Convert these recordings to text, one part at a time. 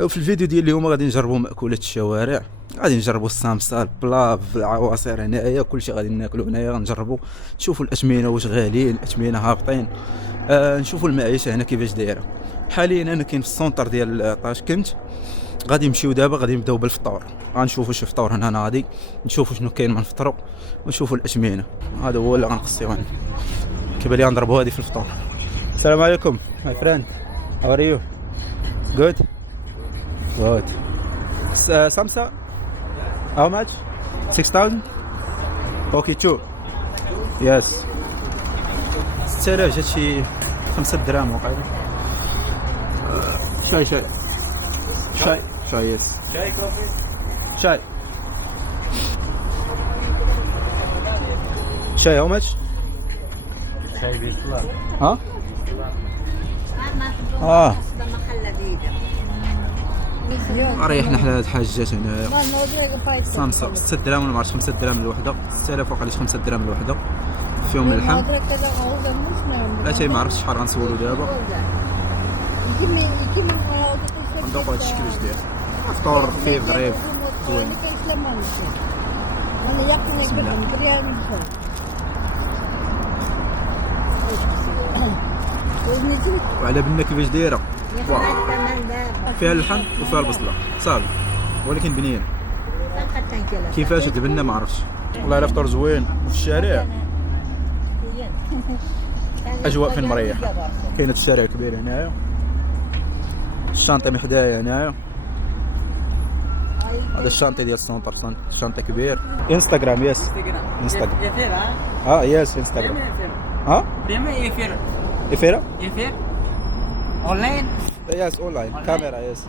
وفي الفيديو ديال اليوم غادي نجربوا مأكولات الشوارع، غادي نجربوا السامسا، البلاف، العواصر هنايا كلشي غادي ناكلوا هنايا، غنجربوا نشوفوا الاثمنه واش غاليين، الاثمنه هابطين. نشوفوا المعيشه هنا كيفاش دايره. حاليا انا كاين في السونتر ديال طاشكنت، غادي نمشيو دابا غادي نبداو بالفطور، غنشوفوا شي فطور هنا ناضي، نشوفوا شنو كاين ما نفطروا ونشوفوا الاثمنه. هذا هو اللي غنقصيو عنه. كيبان لي غنضربوا هذه في الفطور. السلام عليكم ماي فريند، هاو ار يو؟ جود جود. سامسا how much? 6000. اوكي تو يس 6000 جات شي 5 دراهم وقيلا. شاي شاي شاي شاي يس شاي كوفي شاي شاي how much؟ شاي بيطلع ها؟ ريحنا حنا هاد الحاجات هنايا. سامسا 6 دراهم ولا معرفتش 5 دراهم الوحده، 6000 وقيلا 5 دراهم الوحده، فيهم اللحم. لا ما عرفتش شحال غنسولو دابا. ندوقو هادشي كيفاش داير. فطور فيه ظريف زوين. بسم الله. وعلى بالنا كيفاش دايره، فيها اللحم وفيها البصله صافي، ولكن بنين كيفاش تبنا ما عرفتش. والله الا فطور زوين في الشارع. اجواء فين مريحه، كاينه الشارع كبير هنايا، الشانطه من حدايا هنايا. هذا الشانطي ديال السونتر، الشانطي كبير. انستغرام يس انستغرام يس انستغرام ها يفيرا اونلاين يس اونلاين كاميرا يس.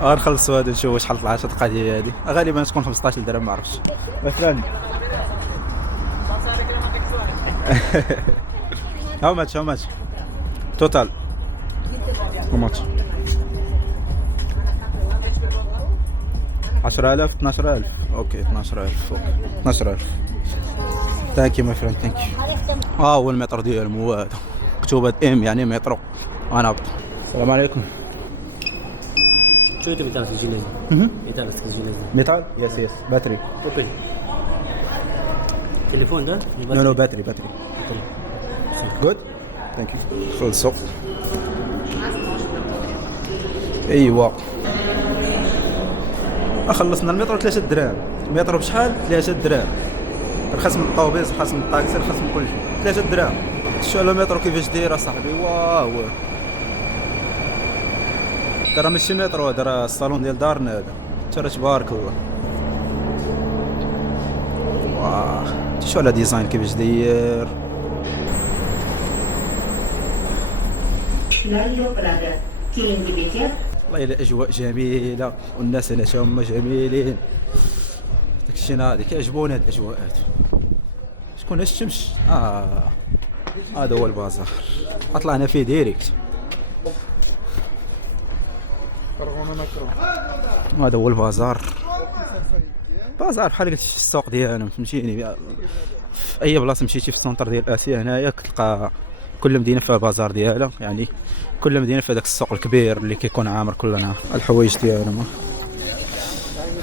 غنخلصوا هذا نشوفوا شحال طلعت القضيه هذه، غالبا تكون 15 درهم ما عرفتش مثلا. هاو ماتش توتال هاو ماتش؟ 10000 12000 اوكي 12000 اوكي 12000. ثانك يو ماي فريند ثانك يو. هو المتر ديالهم هو هذا، مكتوبه ام يعني مترو. انا هبط. السلام عليكم. شو تبي تعرف الجينيز؟ يتعرف الجينيز ميتال يس باتري. اوكي تليفون ده؟ نو باتري جود ثانك يو. خلصوا ايوا خلصنا المترو 3 دراهم. المترو بشحال؟ 3 دراهم، رخص من الطوبيس، رخص من الطاكسي، رخص من كلشي. 3 دراهم. شوف المترو كيفاش داير اصاحبي. واو راه ماشي مترو هذا، راه الصالون ديال دارنا هذا. ترى تبارك الله. واه شوف على ديزاين كيفاش داير. والله الا اجواء جميله والناس هنا هما جميلين. داكشي ناضي كيعجبوني هاد الاجواءات. شكون الشمس؟ هذا هو البازار، طلعنا فيه ديريكت. هذا هو البازار. بازار بحال قلت السوق ديالهم، فهمتيني. في اي بلاصه مشيتي في السونتر ديال اسيا هنايا كتلقى كل مدينه فيها بازار ديالها، يعني كل مدينه فيها داك السوق الكبير اللي كيكون عامر كل نهار. الحوايج ديالهم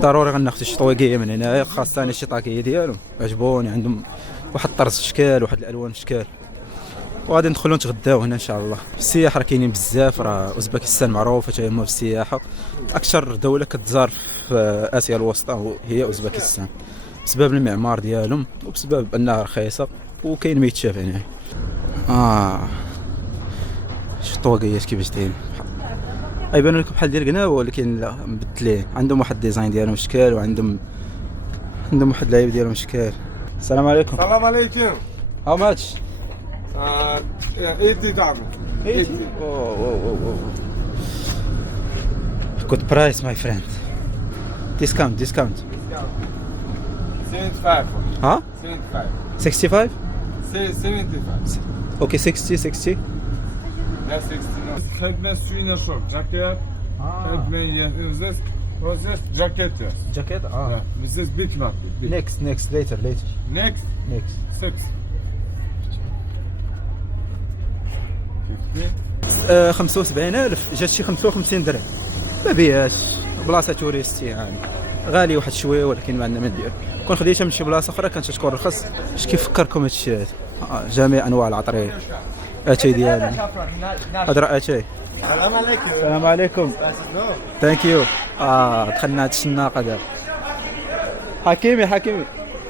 ضروري غناخذ شي طواقيه من هنايا، خاصه انا شي طاقيه ديالهم عجبوني، عندهم واحد الطرز اشكال، واحد الالوان اشكال. وغادي ندخلوا نتغداو هنا ان شاء الله. السياح راه كاينين بزاف، راه اوزبكستان معروفه حتى هما بالسياحه. اكثر دوله كتزار في اسيا الوسطى هي اوزبكستان، بسبب المعمار ديالهم وبسبب انها رخيصه وكاين ما يتشاف هنا. شوف الطواقيات كيفاش دايرين، يبانوا لكم بحال ديال قناوه ولكن لا مبدلين. عندهم واحد الديزاين ديالهم اشكال، وعندهم واحد العيب ديالهم اشكال. السلام عليكم. السلام عليكم. هاو ماتش؟ 80 dirham. 80. Oh. Good price my friend. Discount 75. ها 75. 65 75. اوكي 60 لا 60. خدمة سوينة شورت جاكيت. خدمة يوزس وزس جاكيت. جاكيت This is big map. next later Next 6. 50. 75,000 جات شي 55 درهم ما بيهاش. بلاصه توريستي يعني غالي واحد شويه، ولكن ما عندنا ما ندير. كون خديتها من شي بلاصه اخرى كانت تكون رخص. اش كيفكركم هادشي هذا؟ جميع انواع العطريه. اتاي ديالهم هضره اتاي. السلام عليكم. السلام عليكم. ثانك يو. دخلنا هاد الشناقه دابا.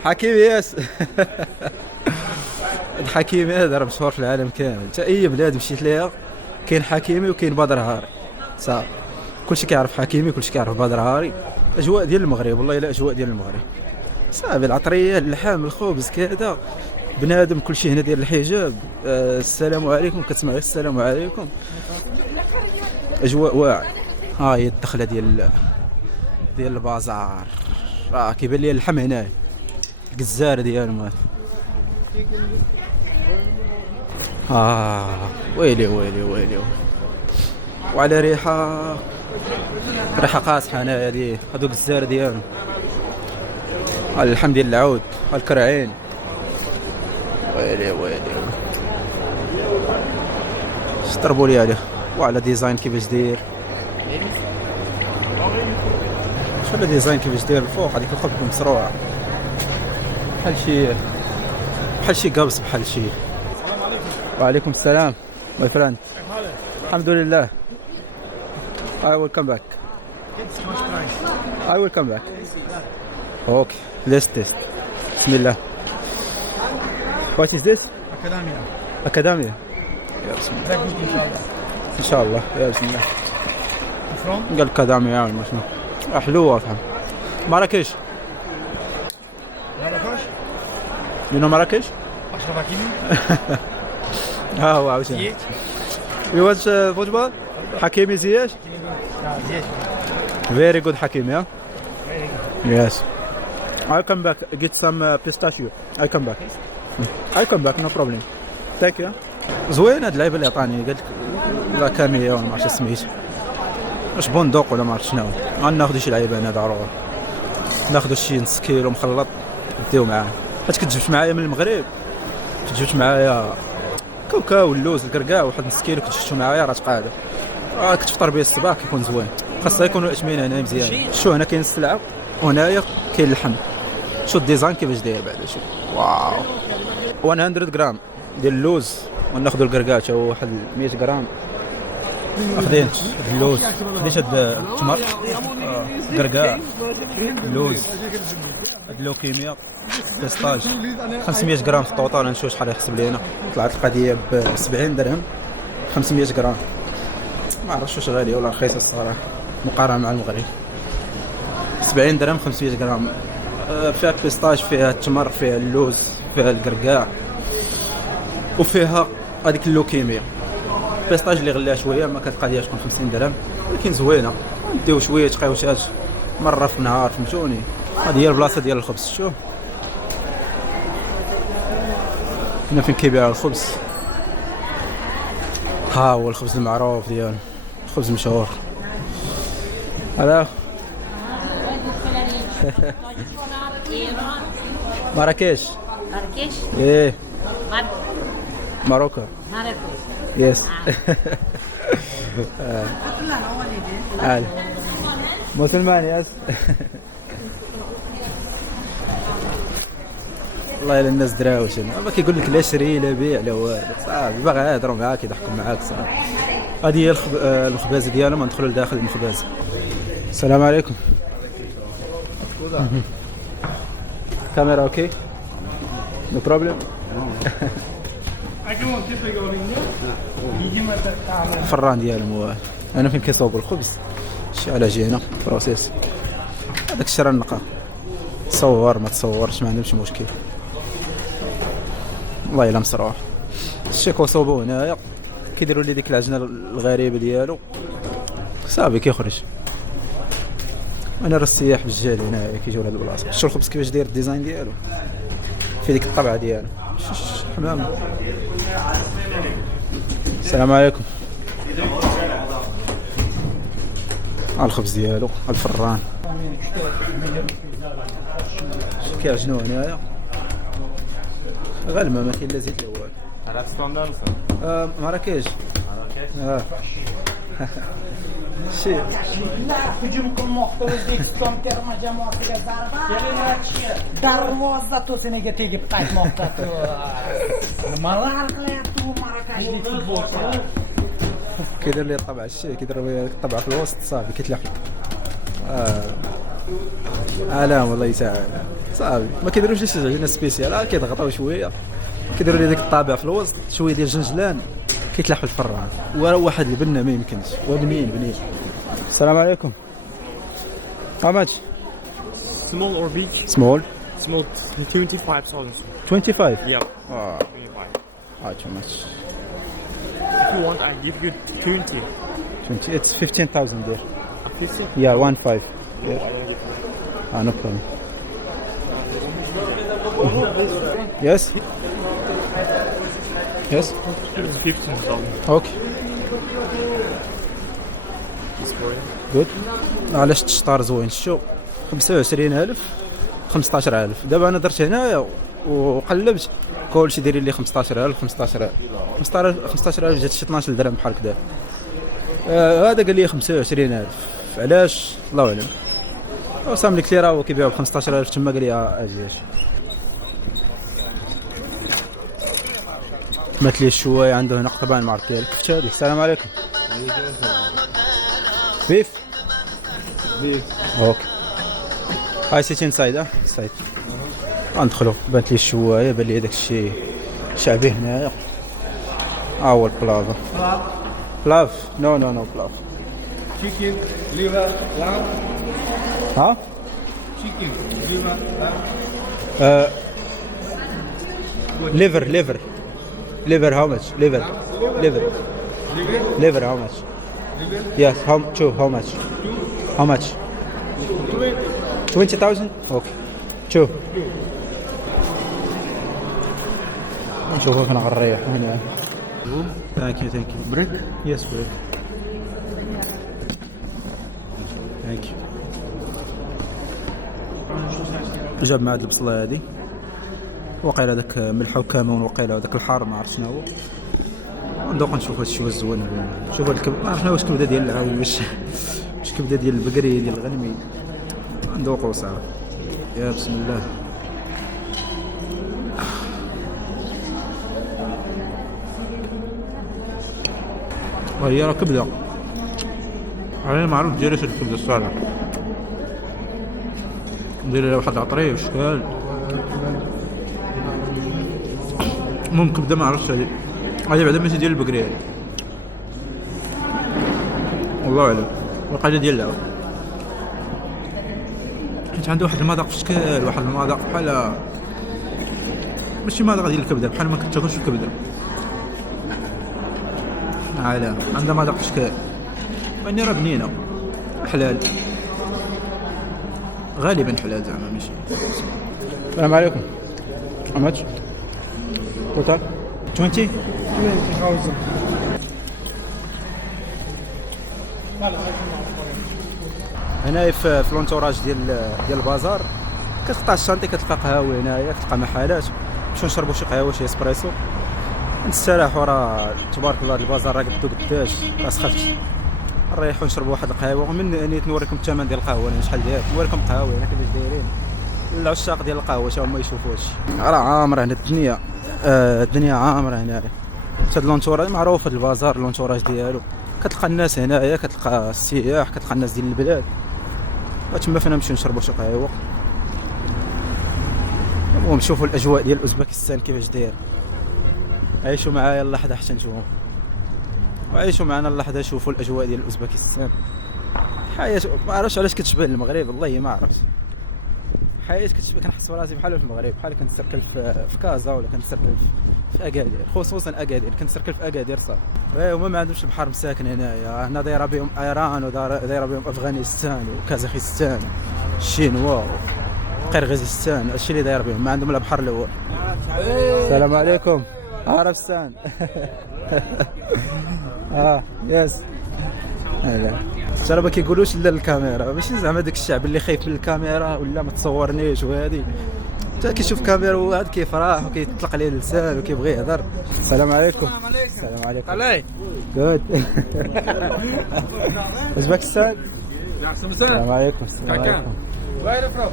حكيمي ياس. الحكيمي هذا راه مشهور في العالم كامل، حتى اي بلاد مشيت ليها كاين حكيمي وكاين بدر هاري صافي. كلشي كيعرف حكيمي، كلشي كيعرف بدر هاري. اجواء ديال المغرب والله الا اجواء ديال المغرب صافي. العطريه، اللحم، الخبز كذا، بنادم كلشي هنا ديال الحجاب. السلام عليكم، كتسمع السلام عليكم. اجواء واعر. ها هي الدخله ديال البازار. كيبان لي اللحم هنا الجزار ديالهم. ويلي وعلى ريحه قاصحه هنا. هادوك الزار ديالهم، اللحم ديال العود، الكرعين. ويلي شطربوا لي عليه. وعلى ديزاين كيفاش داير، شوف ديزاين كيفاش داير الفوق. هذيك الخبز مصروعه بحال شي قبص بحال شي. وعليكم السلام ماي فريند. الحمد لله. I will come back. Okay, let's test. بسم الله. What is this? Academia. يا بسم الله. إن شاء الله. يا بسم الله. قال أكاديمية ولا شنو؟ حلوة فهم. مراكش. من مراكش؟ أشرف حكيمي. هو عاوتاني. You watch football? Hakimi Ziyech? Ziyech. Very good Hakimi, huh? Yes. I'll come back, get some pistachio. I come back, no problem. Thank you. زوين هاد اللعيبه اللي عطاني، قال لك لا كامية ولا ما عرفتش سميتو، واش بندق ولا ما عرفت شنو. غناخذ شي لعيبه انا ضروري، ناخذ شي نص كيلو مخلط نديو معاه. حيت كتجبت معايا من المغرب، كتجبت معايا كاوكاو، اللوز، الكركاع، واحد نص كيلو كتشفتو معايا راه تقاده. كتفطر به الصباح كيكون زوين. خاصها يكونوا الاثمنه هنا مزيان. شو هنا كاين السلعه وهنايا كاين اللحم. شو الديزاين كيفاش داير بعدا. شوف واو 100 غرام ديال اللوز، وناخذوا الكركاع حتى هو واحد 100 غرام. اخذين اللوز، خديت هاد التمر، كركاع، اللوز، هاد اللوكيميا، بيستاج، 500 غرام في الطوطال. نشوف شحال يحسب لينا. طلعت القضيه ب 70 درهم 500 غرام. ما عرفتش واش غاليه ولا رخيصه الصراحه مقارنه مع المغرب. 70 درهم 500 غرام. فيها بيستاج، فيها التمر، فيها اللوز، فيها الكركاع، وفيها هذيك اللوكيميا. بيستاج اللي غليها شويه ما كتقاديهاش تكون 50 درهم، ولكن زوينه. نديو شويه تقيوشات مره في النهار، فهمتوني. هذه هي البلاصه ديال الخبز. شوف هنا فين كيبيع الخبز. ها هو الخبز المعروف ديالو، خبز مشهور. هذا مراكش. ايه ماروكو. يس. مسلمان يس. والله الا الناس دراوش، ما كيقول لك لا شري لا بيع لا والو صافي. باغي يهضروا معاك يضحكوا معاك صافي. هذه هي المخبازه ديالهم. ندخلوا لداخل المخبازه. السلام عليكم. كاميرا اوكي؟ نو بروبليم. الفران ديالهم هو انا فين كيصاوبوا الخبز. شي على جهه بروسيس. هذاك الشيء راه نقا. تصور ما تصورش ما عندهمش مشكل. والله الا مصروح. الشيكو صوبوه هنايا، كيديروا لي ديك العجنه الغريبه ديالو صافي كيخرج. انا راه السياح بالجال هنايا كيجيو لهاد البلاصه. شوف الخبز كيفاش داير الديزاين ديالو في ديك الطبعه ديالو. حمام. السلام عليكم. الخبز ديالو الفران كيعجنوه هنايا. غالبا ما كاين لا زيت لا والو. عرفتكم دارسه؟ مراكش. شي لا hücum qilmoqda O'zbekiston terma jamoasiga zarba. Darvoza to'siniga tegib qaytmoqda. Nimalar qilyapti bu marakashlik futbolchilar? كيدير لي الطبع الشي كيدير لي الطبع في الوسط صافي كيتلحق. لا والله يساعد صافي ما كيديروش شي عجينه سبيسيال كيضغطوا شويه كيديروا لي ديك الطابع في الوسط شويه ديال الجنجلان كيتلحق الفران وراه واحد اللي بنا ما يمكنش بنين. السلام عليكم. How much? Small or big? Small. Small 25,000. 25. Yeah, Oh, 25. too much. If you want, I give you 20. 20. It's 15,000 there. 50? Yeah, 1.5. Yeah. No problem. Yes. Yes. It's 15,000. Okay. Good. علاش الشطار زوين شو 25,000 15,000 دابا انا درت هنايا وقلبت كلشي دايرين لي 15,000 15,000 جات شي 12 درهم بحال كدا. هذا قال لي 25,000 علاش الله اعلم. وسام لي كثير هو كيبيعوا ب 15,000 تما قال لي اجي مات لي شويه عنده هنا قطبان ما عرفت كيفاش هذيك. السلام عليكم. بيف اوكي هاي سيتي انسايد سايد غندخلو بانت لي شويه بان لي داك الشيء شعبي هنايا. هو البلافا بلاف نو بلاف Chicken, liver, lamb, ها chicken, liver, lamb. liver how much liver Liver? how much Liver? yes how much 20,000 okay شوف نشوفوا فين غنريح هنا. ثانك يو بريك يس بريك ثانك يو. جاب مع هاد البصله هادي وقيله داك ملحه وكمون وقيله وداك الحار ما عرفت شنو هو. ندوق نشوف هادشي واش زوين شوف هاد الكبده ما عرفنا واش كبده ديال العاوي واش كبده ديال البقري ديال الغنمي ندوقو صافي. يا بسم الله. وهي راه كبده على معروف ديالها شي الكبده الصراحه ندير لها واحد العطريه وشكال. المهم كبده ما عرفتش هادي بعدا ماشي ديال البقري هادي والله اعلم وقيله ديال العاو حيت عنده واحد المذاق في شكل واحد المذاق بحال ماشي مذاق ديال الكبده بحال ما كتاكلش الكبده عالم عندها مذاق في شكل يعني راه بنينه حلال غالبا حلال زعما ماشي. السلام عليكم. How much? Total 20,000. هنا في لونتوراج ديال البازار كتقطع الشانطي كتلقى قهاوي هنايا كتلقى محلات نمشيو نشربوا شي قهوه شي اسبريسو نستراحوا. راه تبارك الله البازار راه قداش راه سخفت نريحوا نشربوا واحد القهوه ومن نيت نوريكم الثمن ديال القهوه انا شحال داير نوريكم القهوه هنا كيفاش دايرين العشاق ديال القهوه تا هما يشوفوا هادشي. راه عامره هنا الدنيا عامره هنايا. هاد لونتوراج معروف هاد البازار لونتوراج ديالو كتلقى الناس هنايا كتلقى السياح كتلقى الناس ديال البلاد تما فين نمشيو نشربوا شي قهوه. المهم شوفوا الاجواء ديال اوزبكستان كيفاش داير. عيشوا معايا اللحظه حتى نشوفوا وعيشوا معنا اللحظه شوفوا الاجواء ديال اوزبكستان. حياه ما عرفتش علاش كتشبه المغرب والله ما عرفت. حياه كتشبه كنحس براسي بحال في المغرب بحال كنتسركل في كازا ولا كنتسركل في اكادير خصوصا اكادير كنتسركل في اكادير صافي. هما ما عندهمش البحر مساكن هنايا هنا دايره بهم ايران ودايره بهم افغانستان وكازاخستان الشينوا قرغيزستان هادشي اللي داير بهم ما عندهم لا بحر الاول. السلام عليكم. عرفستان يس لا ترى ما كيقولوش لا الكاميرا ماشي زعما داك الشعب اللي خايف من الكاميرا ولا ما تصورنيش وهادي حتى كيشوف كاميرا وهذا كيفرح وكيطلق عليه اللسان وكيبغي يهضر. السلام عليكم. السلام عليكم. علي جود. اوزبكستان. السلام عليكم. السلام عليكم. وين فروم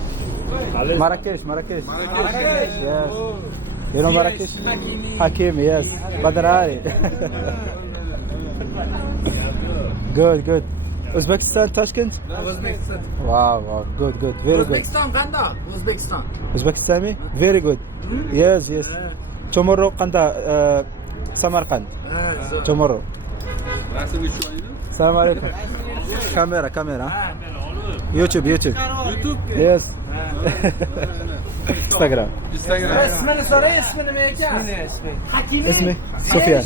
مراكش. مراكش. يس. You know Marrakesh? Hakim, yes. Badr Ali. Good. Uzbekistan, Tashkent? Uzbekistan. Wow. Good. Very good. Qanda? Uzbekistan. Uzbekistani? Very good. Yes. Tomorrow, Qanda, Samarkand. Tomorrow. Assalamu alaikum. Camera. YouTube. Yes. Instagram. اسمنا سوري اسمنا ميكا حكيمي اسمي سفيان.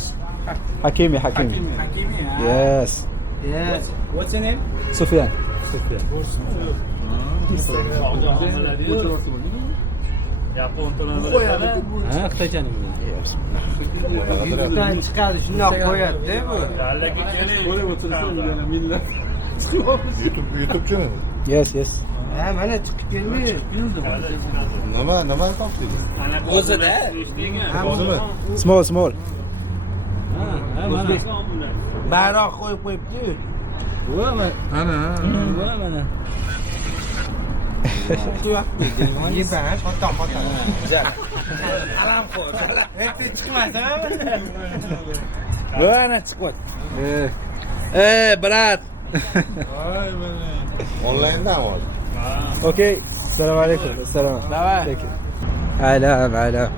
حكيمي. Yes. What's your name? سفيان. خطيتني YouTube'cu mu? Yes. Normal tatlıydı. Small. bayroq qo'yib qo'yibdi-yu. Ana. Yebash, xotin. Alam qo'y. Endi chiqmasa. Ana chiqyapti. Brat. Online'dan mı oldu? Okay. السلام عليكم. السلام عليكم. علام.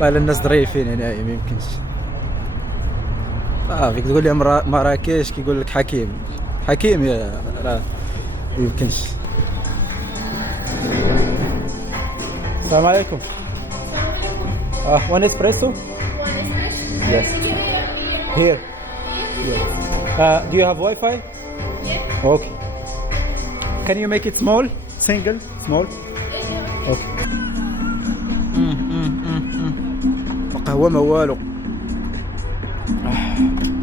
والله الناس ظريفين هنا ما يمكنش. فيك تقول لي مراكش كيقول لك حكيم يا راه ما يمكنش. السلام عليكم. One espresso? Yes. Here. Do you have Wi-Fi? Yeah. Okay. Can you make it small? Small? Okay. قهوة ما والو.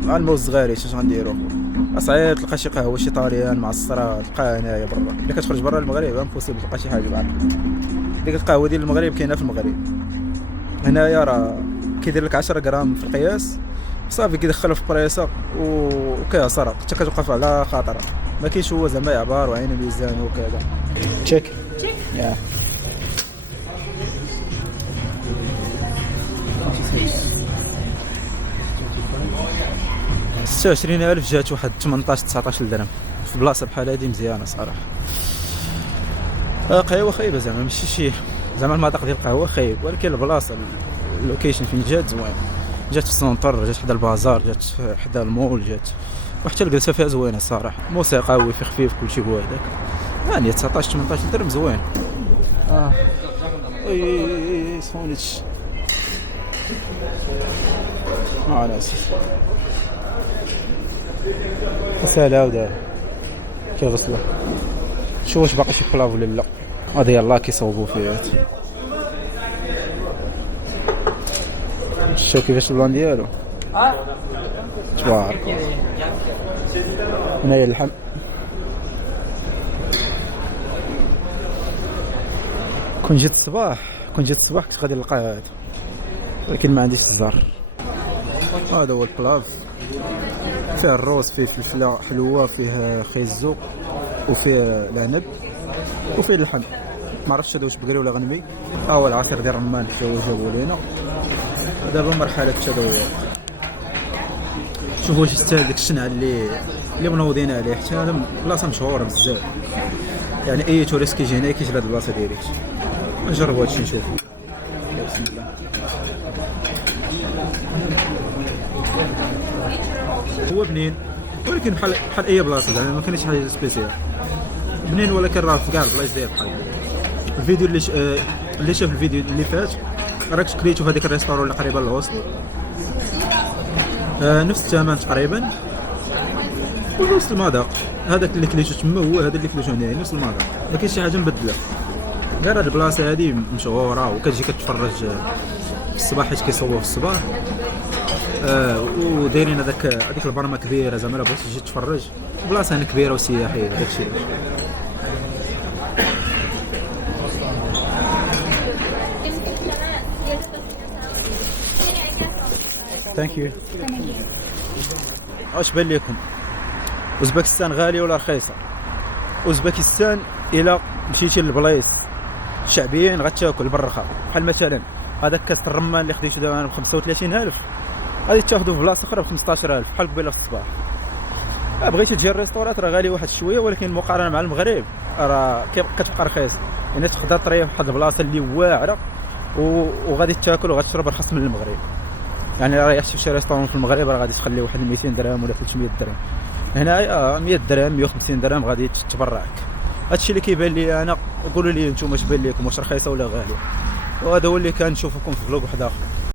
الموز صغاري اش غنديرو؟ صعيب تلقى شي قهوة شي طاليان معصرة تلقاها هنايا برا. إلا كتخرج برا المغرب امبوسيبل تلقى شي حاجة معاك. ديك القهوة ديال المغرب كاينة في المغرب. هنايا راه كيدير لك 10 غرام في القياس صافي كيدخلها في البريسة وكيعصر حتى كتوقف على خاطرها. ما كاينش هو زعما عبار وعين الميزان وكذا. تشيك. يا 26,000 جات واحد 18-19 درهم في بلاصه بحال هادي مزيانه صراحه. قهوه خايبه زعما ماشي شي زعما المذاق ديال القهوه خايب، ولكن البلاصه اللوكيشن فين جات زوين. جات في السونتر، جات حدا البازار، جات حدا المول، جات وحتى الجلسه فيها زوينه الصراحه. موسيقى وفي خفيف كلشي هو هذاك يعني 19-18 درهم زوين. اي سونيتش نسيت سهل هاودا كيغسلو. شوف واش باقي شي بلاف ولا لا. هذا يلاه كيصوبوا فيه. شوف كيفاش البلان ديالو تبارك الله. هنايا اللحم. كون جيت الصباح كنت غادي نلقى هذا، ولكن ما عنديش الزر. هذا هو البلاف، فيه الروز، فيه فلفله حلوه، فيه خيزو، وفيه العنب، وفيه اللحم. ما عرفتش هذا واش بقري ولا غنمي. هو العصير ديال الرمان حتى هو جابوا لينا. دابا مرحله التذوق. شوفوا واش يستاهل داك الشنعه اللي منوضين عليه، حتى هذا بلاصه مشهوره بزاف يعني اي توريست كيجي هنا كيجي لهاد البلاصه ديريكت. نجربوا هادشي نشوفوا. بسم الله. هو بنين ولكن بحال اي بلاصه زعما ما كاينش حاجه سبيسيال. بنين ولكن راه في كاع البلايص داير بحال الفيديو اللي شاف الفيديو اللي فات راك كليتو في هذيك الريستورون اللي قريبه للوسط. نفس الثمن تقريبا ونفس المذاق. هذاك اللي كليتو تما هو هذا اللي كليتو هنا، نفس المذاق، ما كاينش شي حاجه مبدله. غير هاد البلاصه هادي مشهوره وكتجي كتفرج في الصباح حيت كيصوبوا في الصباح. ودايرين هذيك البرمه كبيره زعما الا بغيتي تجي تفرج. بلاصه هنا كبيره وسياحيه داكشي. ثانك يو. واش بان لكم اوزبكستان غاليه ولا رخيصه؟ اوزبكستان الا مشيتي للبلايص شعبيين غتاكل بالرخا، بحال مثلا هذاك كاس الرمان اللي خديتو دابا ب 35,000 غادي تاخذو في بلاصه اخرى ب 15,000 بحال قبيله في الصباح. بغيتي تجي الريستورات راه غالي واحد شويه، ولكن مقارنه مع المغرب راه كتبقى رخيصه. يعني تقدر تريح في واحد البلاصه اللي واعره وغادي تاكل وغتشرب رخص من المغرب. يعني راه ريحتي في شي ريستورون في المغرب راه غادي تخلي واحد 200 درهم ولا 300 درهم. هنايا 100 درهم 150 درهم غادي تبرعك. هادشي اللي كيبان لي انا. قولوا لي نتوما اش بان لكم، واش رخيصه ولا غاليه؟ وهذا هو اللي كنشوفكم في فلوق واحد اخر.